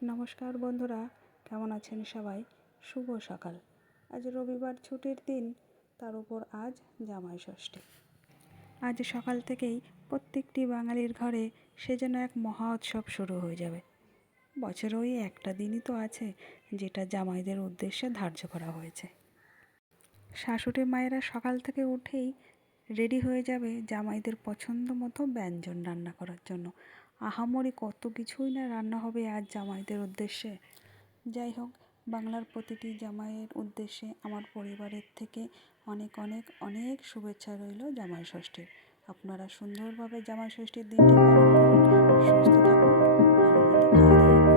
নমস্কার বন্ধুরা, কেমন আছেন সবাই? শুভ সকাল। আজ রবিবার, ছুটির দিন, তার উপর আজ জামাই ষষ্ঠী। আজ সকাল থেকেই প্রত্যেকটি বাঙালির ঘরে সে যেন এক মহা উৎসব শুরু হয়ে যাবে। বছরে ওই একটা দিনই তো আছে যেটা জামাইদের উদ্দেশ্যে ধার্য করা হয়েছে। শাশুড়ি মায়েরা সকাল থেকে উঠেই রেডি হয়ে যাবে জামাইদের পছন্দ মতো ব্যঞ্জন রান্না করার জন্য। আহামরি কত কিছুই না রান্না হবে আজ জামাইদের উদ্দেশ্যে। যাই হোক, বাংলার প্রতিটি জামাইয়ের উদ্দেশ্যে আমার পরিবারের থেকে অনেক অনেক অনেক শুভেচ্ছা রইল জামাই ষষ্ঠীর। আপনারা সুন্দরভাবে জামাই ষষ্ঠীর দিনটি পালন করুন, সুস্থ থাকুন, ভালো মতো খাওয়া দাওয়া করুন।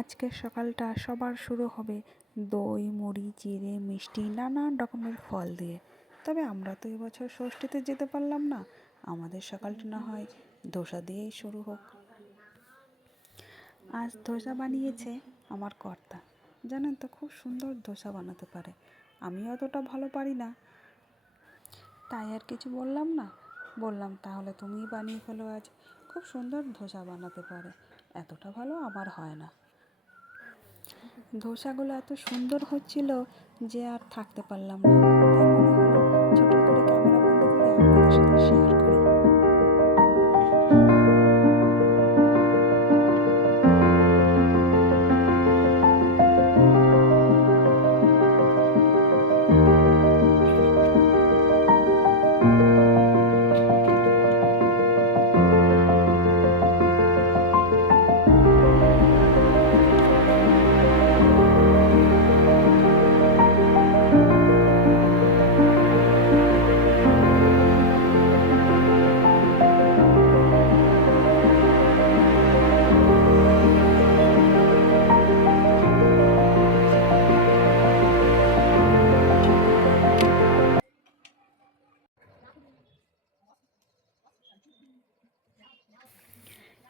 আজকের সকালটা সবার শুরু হবে দই, মুড়ি, চিড়ে, মিষ্টি, নানান রকমের ফল দিয়ে। তবে আমরা তো এবছর ষষ্ঠীতে যেতে পারলাম না, আমাদের সকালটা না হয় ধোসা দিয়েই শুরু হোক। আজ ধোসা বানিয়েছে আমার কর্তা। জানেন তো, খুব সুন্দর ধোসা বানাতে পারে। আমি অতটা ভালো পারি না, তাই আর কিছু বললাম না। বললাম, তাহলে তুমিই বানিয়ে ফেলো আজ। খুব সুন্দর ধোসা বানাতে পারে, এতটা ভালো আমার হয় না। ধোসাগুলো এত সুন্দর হচ্ছিল যে আর থাকতে পারলাম না, তাই মনে হলো ছোট করে ক্যামেরা বন্ধ করে আপনাদের সাথে শেয়ার করি।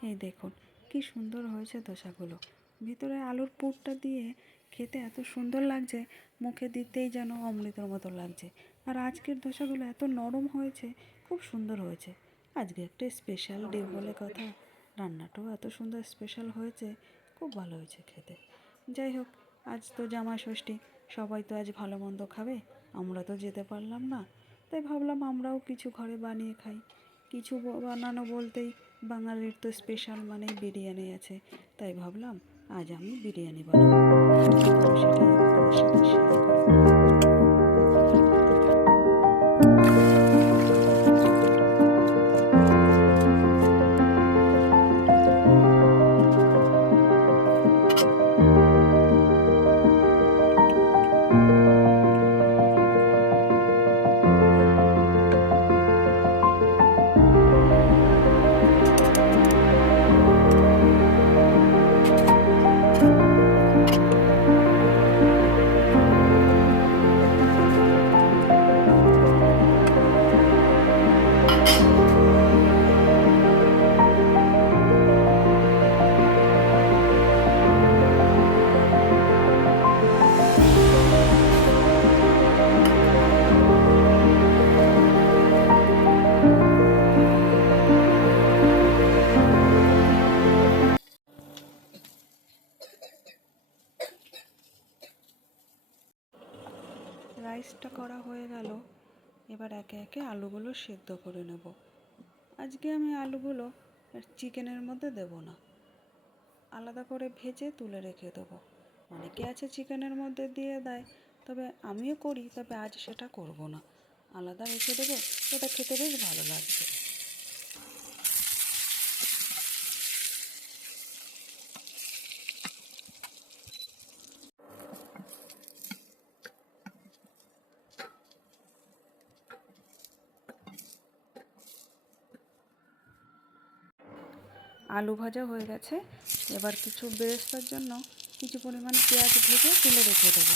এই দেখুন কি সুন্দর হয়েছে ধোসাগুলো। ভিতরে আলুর পুরটা দিয়ে খেতে এত সুন্দর লাগছে, মুখে দিতেই যেন অমৃতের মতো লাগছে। আর আজকের ধোসাগুলো এত নরম হয়েছে, খুব সুন্দর হয়েছে। আজকে একটা স্পেশাল ডে বলে কথা, রান্নাটাও এত সুন্দর স্পেশাল হয়েছে, খুব ভালো হয়েছে খেতে। যাই হোক, আজ তো জামাই ষষ্ঠী, সবাই তো আজ ভালো মন্দ খাবে, আমরা তো যেতে পারলাম না, তাই ভাবলাম আমরাও কিছু ঘরে বানিয়ে খাই। কিছু বানানো বলতেই বাঙালির তো স্পেশাল মানেই বিরিয়ানি আছে, তাই ভাবলাম আজ আমি বিরিয়ানি বানাবো। সেটাই আপনাদের সাথে শেয়ার করি। রাইসটা করা হয়ে গেল, এবার একে একে আলুগুলো সেদ্ধ করে নেব। আজকে আমি আলুগুলো চিকেনের মধ্যে দেব না, আলাদা করে ভেজে তুলে রেখে দেবো। অনেকে আছে চিকেনের মধ্যে দিয়ে দেয়, তবে আমিও করি, তবে আজ সেটা করব না, আলাদা রেখে দেবো। ওটা খেতে বেশ ভালো লাগবে। আলু ভাজা হয়ে গেছে, এবার কিছু বেরেস্তার জন্য কিছু পরিমাণ পেঁয়াজ ভেজে তুলে রেখে দেবো।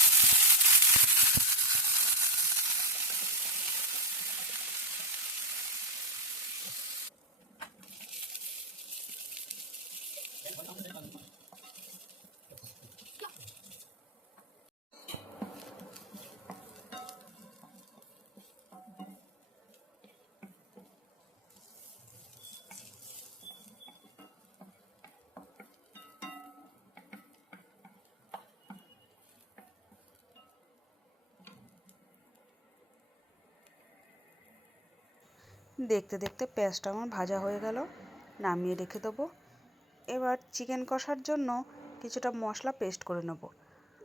দেখতে দেখতে পেঁয়াজটা আমার ভাজা হয়ে গেল, নামিয়ে রেখে দেবো। এবার চিকেন কষার জন্য কিছুটা মশলা পেস্ট করে নেব।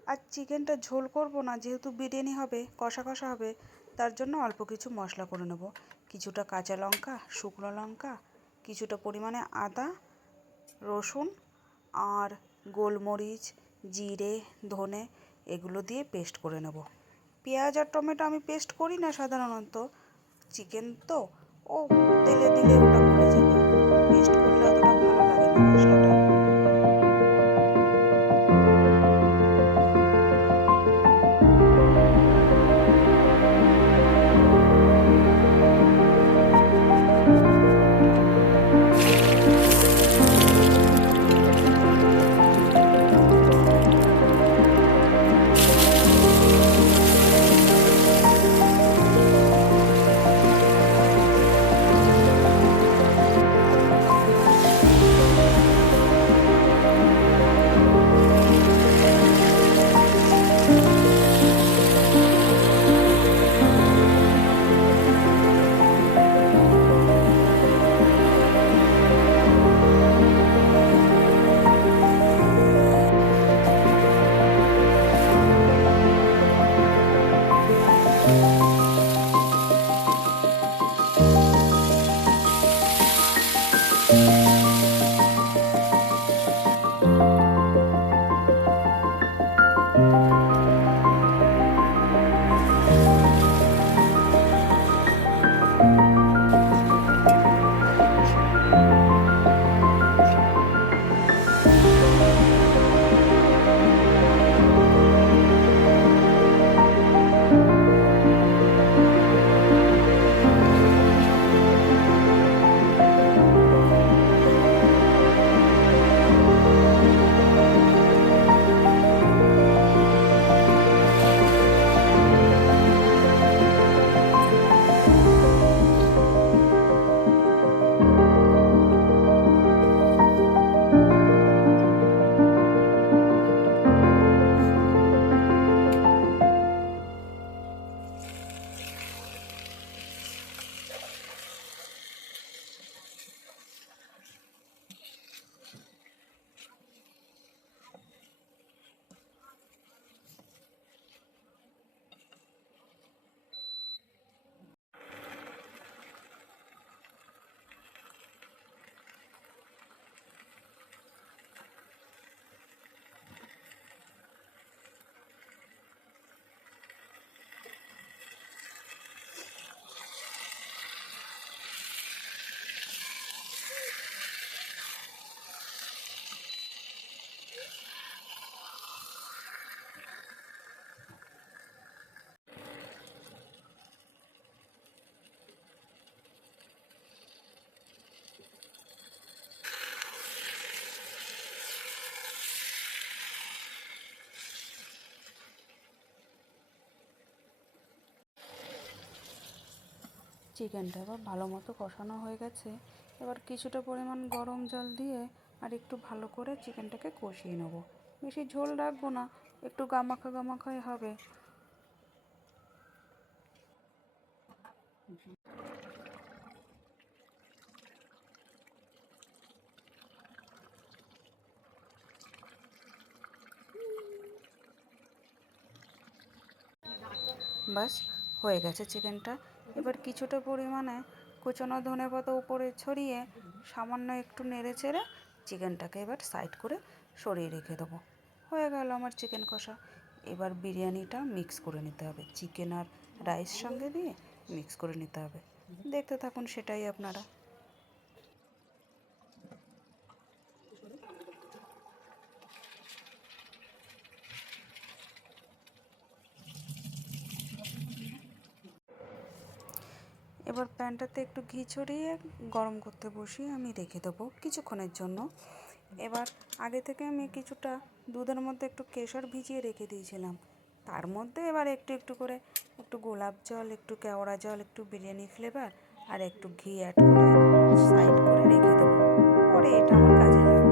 আর চিকেনটা ঝোল করব না, যেহেতু বিরিয়ানি হবে, কষা কষা হবে, তার জন্য অল্প কিছু মশলা করে নেব। কিছুটা কাঁচা লঙ্কা, শুকনো লঙ্কা, কিছুটা পরিমাণে আদা, রসুন আর গোলমরিচ, জিরে, ধনে এগুলো দিয়ে পেস্ট করে নেব। পেঁয়াজ আর টমেটো আমি পেস্ট করি না সাধারণত, চিকেন তো ও তেলে দিলে ওটা গলে যাবে, পেস্ট করলে অতটা ভালো লাগে না মশলাটা। চিকেনটা এবার ভালো মতো কষানো হয়ে গেছে। এবার কিছুটা পরিমাণ গরম জল দিয়ে আর একটু ভালো করে চিকেনটাকে কষিয়ে নেব। বেশি ঝোল রাখবো না, একটু গামাখা গামাখাই হবে। বাস হয়ে গেছে চিকেনটা। এবার কিছুটা পরিমাণে কুচনো ধনেপাতা উপরে ছড়িয়ে সামান্য একটু নেড়ে চেড়ে চিকেনটাকে এবার সাইড করে সরিয়ে রেখে দেবো। হয়ে গেল আমার চিকেন কষা। এবার বিরিয়ানিটা মিক্স করে নিতে হবে, চিকেন আর রাইস সঙ্গে দিয়ে মিক্স করে নিতে হবে। দেখতে থাকুন সেটাই আপনারা। এবার প্যানটাতে একটু ঘি ছড়িয়ে গরম করতে বসিয়ে আমি রেখে দেবো কিছুক্ষণের জন্য। এবার আগে থেকে আমি কিছুটা দুধের মধ্যে একটু কেশর ভিজিয়ে রেখে দিয়েছিলাম, তার মধ্যে এবার একটু একটু করে একটু গোলাপ জল, একটু কেওড়া জল, একটু বিরিয়ানি ফ্লেভার আর একটু ঘি অ্যাড করে সাইড করে রেখে দেবো। পরে এটা আমার কাজে লাগবে।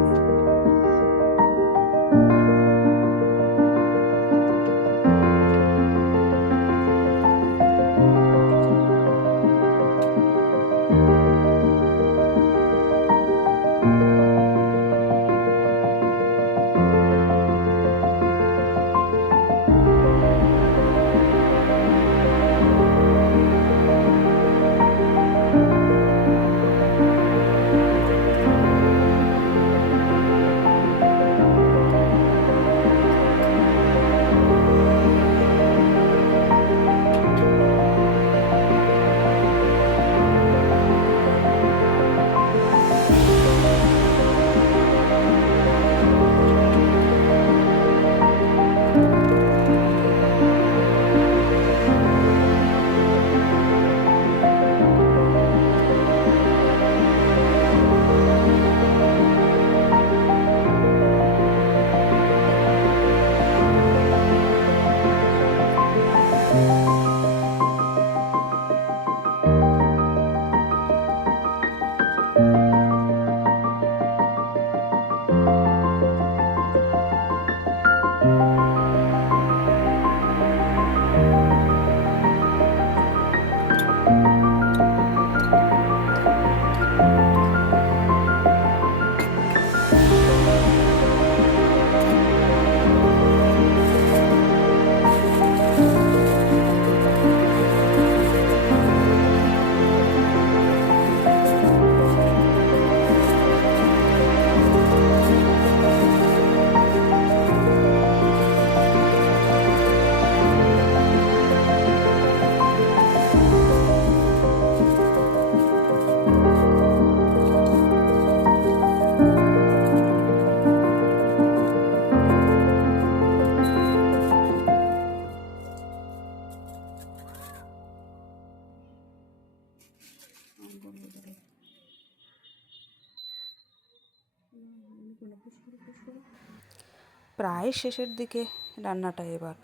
প্রায় শেষের দিকে রান্নাটা। এবার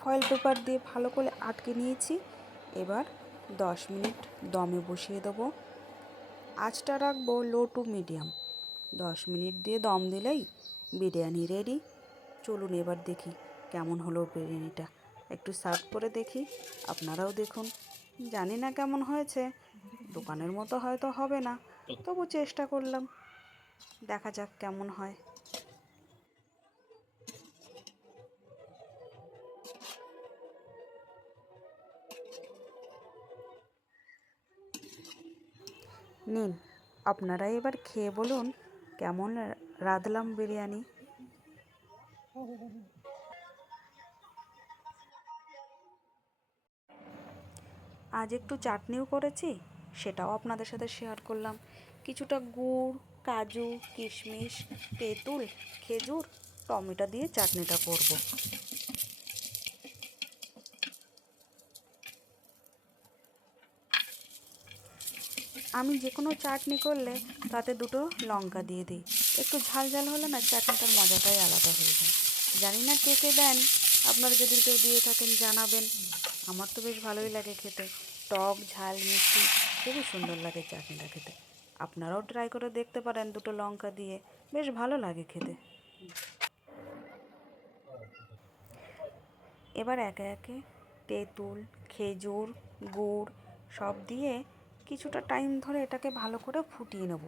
ফয়েল পেপার দিয়ে ভালো করে আটকে নিয়েছি। এবার 10 মিনিট দমে বসিয়ে দেবো। আঁচটা রাখবো লো টু মিডিয়াম। 10 মিনিট দিয়ে দম দিলেই বিরিয়ানি রেডি। চলুন এবার দেখি কেমন হলো বিরিয়ানিটা। একটু সার্ভ করে দেখি, আপনারাও দেখুন। জানি না কেমন হয়েছে, দোকানের মতো হয়তো হবে না, তবু চেষ্টা করলাম, দেখা যাক কেমন হয়। নিন, আপনারা এবার খেয়ে বলুন কেমন রাঁধলাম বিরিয়ানি। আজ একটু চাটনিও করেছি, সেটাও আপনাদের সাথে শেয়ার করলাম। কিছুটা গুড়, কাজু, কিশমিশ, তেঁতুল, খেজুর, টমেটো দিয়ে চাটনিটা করব। আমি যে কোনো চাটনি করলে তাতে দুটো লঙ্কা দিয়ে দিই। একটু ঝাল ঝাল হলে না চাটনিটার মজাটাই আলাদা হয়ে যায়। জানি না কে কে দেন, আপনারা যদি কেউ দিয়ে থাকেন জানাবেন। আমার তো বেশ ভালোই লাগে খেতে, টক ঝাল মিষ্টি, খুবই সুন্দর লাগে চাটনিটা খেতে। আপনারাও ট্রাই করে দেখতে পারেন দুটো লঙ্কা দিয়ে, বেশ ভালো লাগে খেতে। এবার একে একে তেঁতুল, খেজুর, গুড় সব দিয়ে কিছুটা টাইম ধরে এটাকে ভালো করে ফুটিয়ে নেব।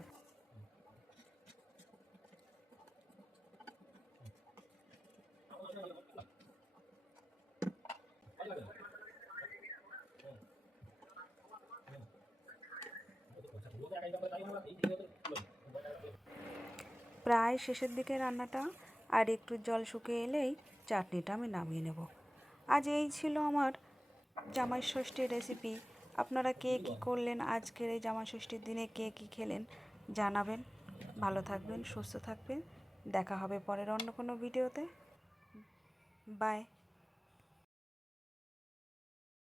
প্রায় শেষের দিকে রান্নাটা, আর একটু জল শুকিয়ে এলেই চাটনিটা আমি নামিয়ে নেব। আজ এই ছিল আমার জামাই ষষ্ঠীর রেসিপি। আপনারা কে কী করলেন আজকের এই জামাই ষষ্ঠীর দিনে, কে কী খেলেন জানাবেন। ভালো থাকবেন, সুস্থ থাকবেন। দেখা হবে পরের অন্য কোনো ভিডিওতে। বাই।